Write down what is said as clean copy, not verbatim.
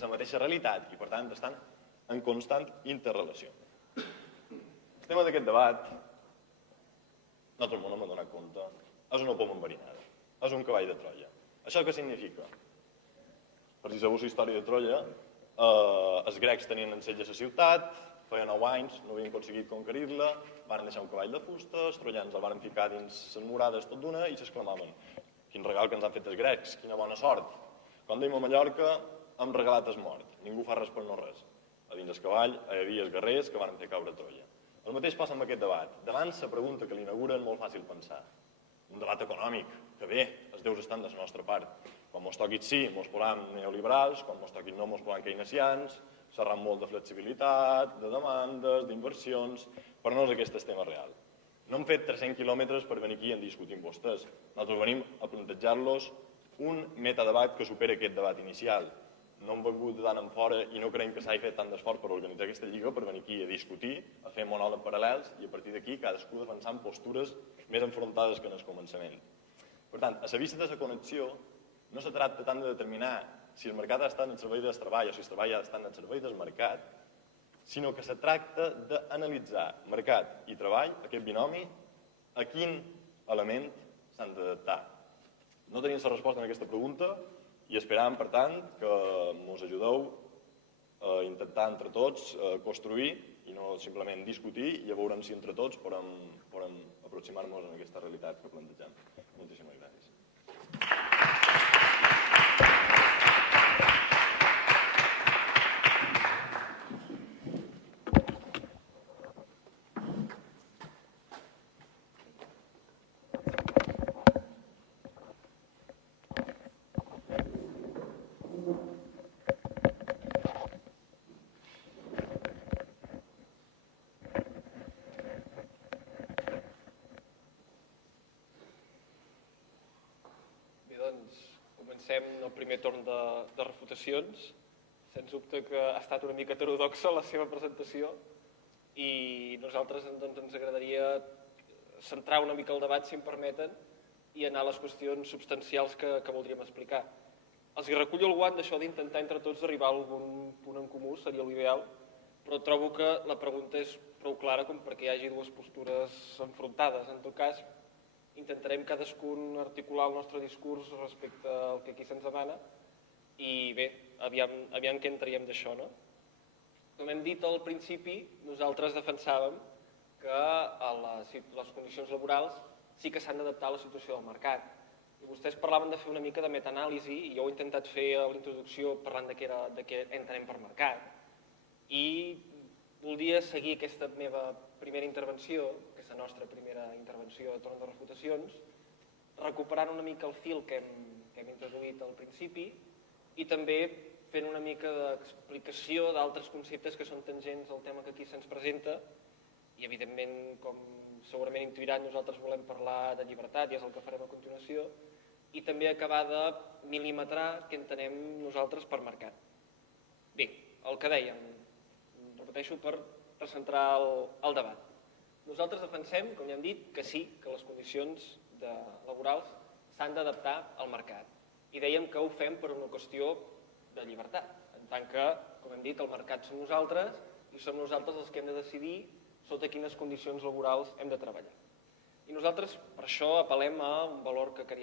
de la mateixa realitat i, per tant, estan en constant interrelació. El tema d'aquest debat, no tot el món m'ha donat compte, és una poma enverinada, és un cavall de Troia. Això què significa? Per si sabeu la història de Troia, els grecs tenien ensetge a la ciutat, feia 9 anys, no havien aconseguit conquerir-la, van deixar un cavall de fusta, els troians el van ficar dins les murades tot d'una i s'exclamaven: quin regal que ens han fet els grecs, quina bona sort. Com dèiem a Mallorca, hem regalat el mort, ningú fa res per no res. A dins el cavall hi havia els guerrers que van fer caure Troia. El mateix passa amb aquest debat. Davant la pregunta que l'inauguren, molt fàcil pensar. Un debat econòmic, que bé, els déus estan de la nostra part. Quan mos toquin sí, mos posam neoliberals, quan mos toquin no, mos posam keynesians, xerram molt de flexibilitat, de demandes, d'inversions, però no és aquest el tema real. No hem fet 300 quilòmetres per venir aquí a discutir amb vostès. Nosaltres venim a plantejar-los un metadebat que supera aquest debat inicial. No hem vengut de tant en fora i no creiem que s'hagi fet tant d'esforç per organitzar aquesta lliga per venir aquí a discutir, a fer monòlegs paral·lels i a partir d'aquí cadascú defensant postures més enfrontades que en el començament. Per tant, a la vista de la connexió no se tracta tant de determinar si el mercat ha d'estar en el servei del treball o si el treball ha d'estar en el servei del mercat, sinó que se tracta d'analitzar mercat i treball, aquest binomi, a quin element s'han d'adaptar. No tenim la resposta a aquesta pregunta i esperam, per tant, que ens ajudeu a intentar entre tots construir i no simplement discutir i a veure si entre tots podem aproximar-nos a aquesta realitat que plantegem. Moltíssimes gràcies. Comencem el primer torn de refutacions. Sens dubte que ha estat una mica heterodoxa la seva presentació i nosaltres ens agradaria centrar una mica el debat, si em permeten, i anar a les qüestions substancials que voldríem explicar. Els hi recullo el guant d'això d'intentar entre tots arribar a algun punt en comú, seria l'ideal, però trobo que la pregunta és prou clara com perquè hi hagi dues postures enfrontades. En tot cas, intentarem cadascun articular el nostre discurs respecte al que aquí se'ns demana i bé, aviam què en traiem d'això, no? Com hem dit al principi, nosaltres defensàvem que les condicions laborals sí que s'han d'adaptar a la situació del mercat. I vostès parlaven de fer una mica de metaanàlisi i jo ho he intentat fer a la introducció parlant de què entenem per mercat. I voldria seguir aquesta meva primera intervenció, que és la nostra primera intervenció de torn de refutacions, recuperant una mica el fil que hem introduït al principi i també fent una mica d'explicació d'altres conceptes que són tangents al tema que aquí se'ns presenta i, evidentment, com segurament intuiran, nosaltres volem parlar de llibertat i és el que farem a continuació i també acabar de mil·limetrar què entenem nosaltres per mercat. Bé, el que dèiem, repeteixo per recentrar el debat. Nosaltres defensem, com ja hem dit, que sí, que les condicions laborals s'han d'adaptar al mercat. I dèiem que ho fem per una qüestió de llibertat, en tant que, com hem dit, el mercat som nosaltres i som nosaltres els que hem de decidir sota quines condicions laborals hem de treballar. I nosaltres, per això, apel·lem a un valor que creiem